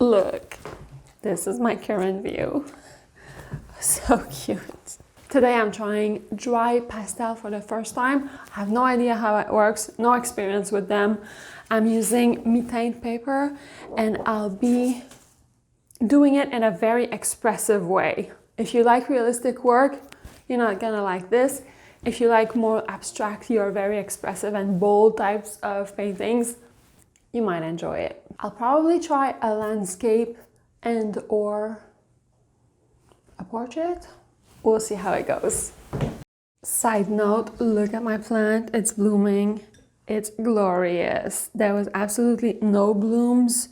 Look, this is my current view. So cute. Today I'm trying dry pastel for the first time. I have no idea how it works, no experience with them. I'm using methane paper and I'll be doing it in a very expressive way. If you like realistic work, you're not gonna like this. If you like more abstract or very expressive and bold types of paintings, you might enjoy it. I'll probably try a landscape and or a portrait. We'll see how it goes. Side note, look at my plant. It's blooming. It's glorious. There was absolutely no blooms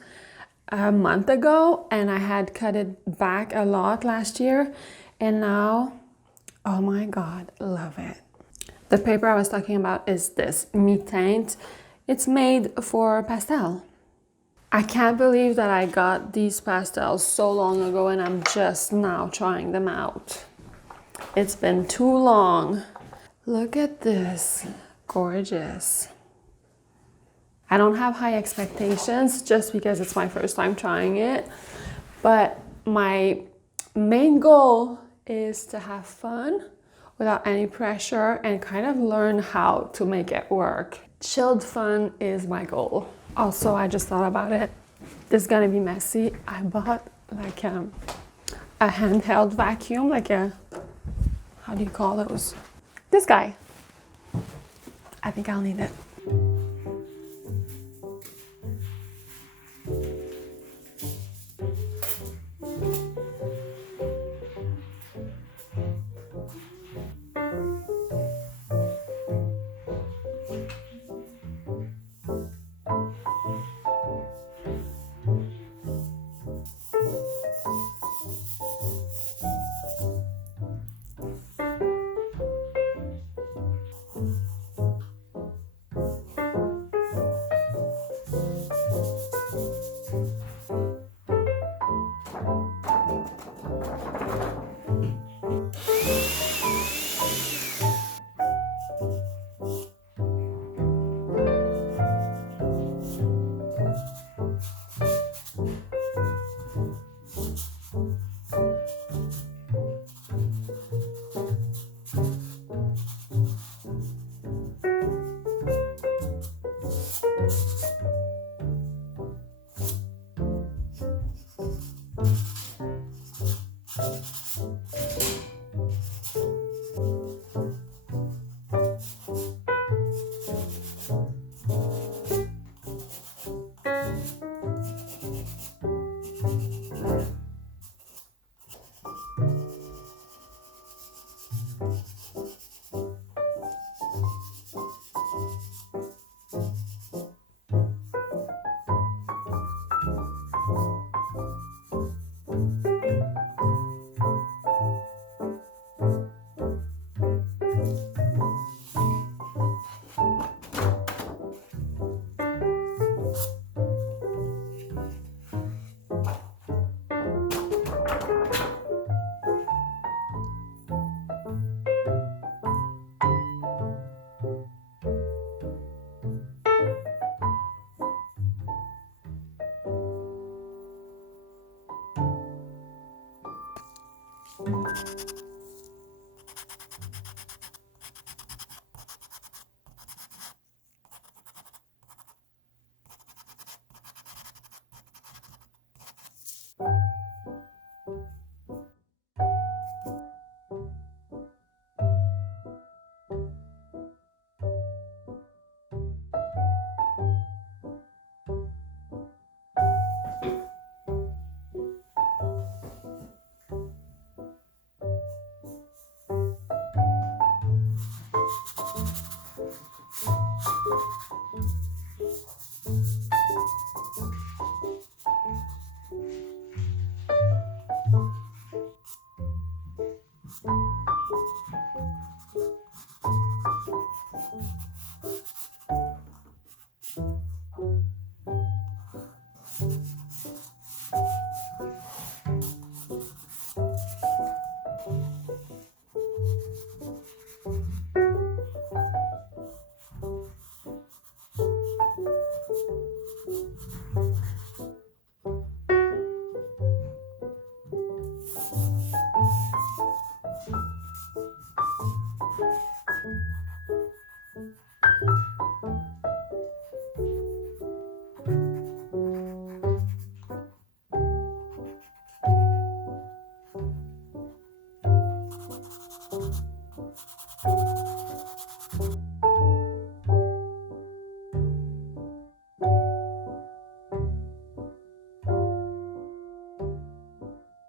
a month ago and I had cut it back a lot last year, and now, oh my god, love it. The paper I was talking about is this methane. It's made for pastel. I can't believe that I got these pastels so long ago and I'm just now trying them out. It's been too long. Look at this, gorgeous. I don't have high expectations just because it's my first time trying it, but my main goal is to have fun without any pressure and kind of learn how to make it work. Chilled fun is my goal. Also, I just thought about it. This is gonna be messy. I bought like a handheld vacuum, like a, how do you call those? This guy. I think I'll need it.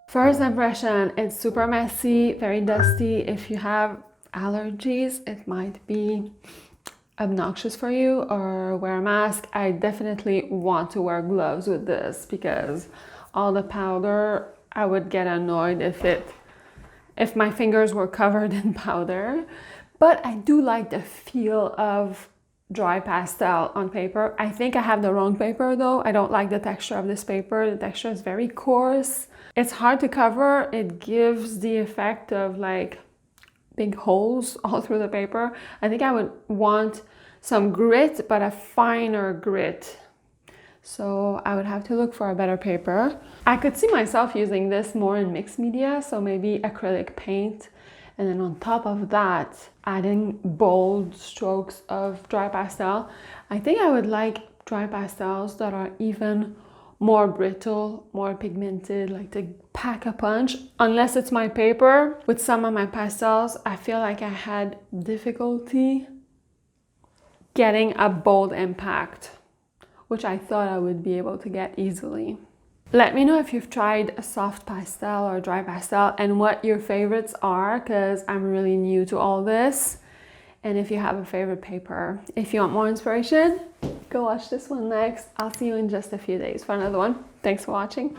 First impression, it's super messy, very dusty. If you have allergies, it might be obnoxious for you, or wear a mask. I definitely want to wear gloves with this because all the powder, I would get annoyed if my fingers were covered in powder. But I do like the feel of dry pastel on paper. I think I have the wrong paper though. I don't like the texture of this paper. The texture is very coarse. It's hard to cover. It gives the effect of like big holes all through the paper. I think I would want some grit, but a finer grit. So I would have to look for a better paper. I could see myself using this more in mixed media, so maybe acrylic paint. And then on top of that, adding bold strokes of dry pastel. I think I would like dry pastels that are even more brittle, more pigmented, like to pack a punch. Unless it's my paper. With some of my pastels, I feel like I had difficulty getting a bold impact, which I thought I would be able to get easily. Let me know if you've tried a soft pastel or dry pastel and what your favorites are, because I'm really new to all this. And if you have a favorite paper. If you want more inspiration, go watch this one next. I'll see you in just a few days for another one. Thanks for watching.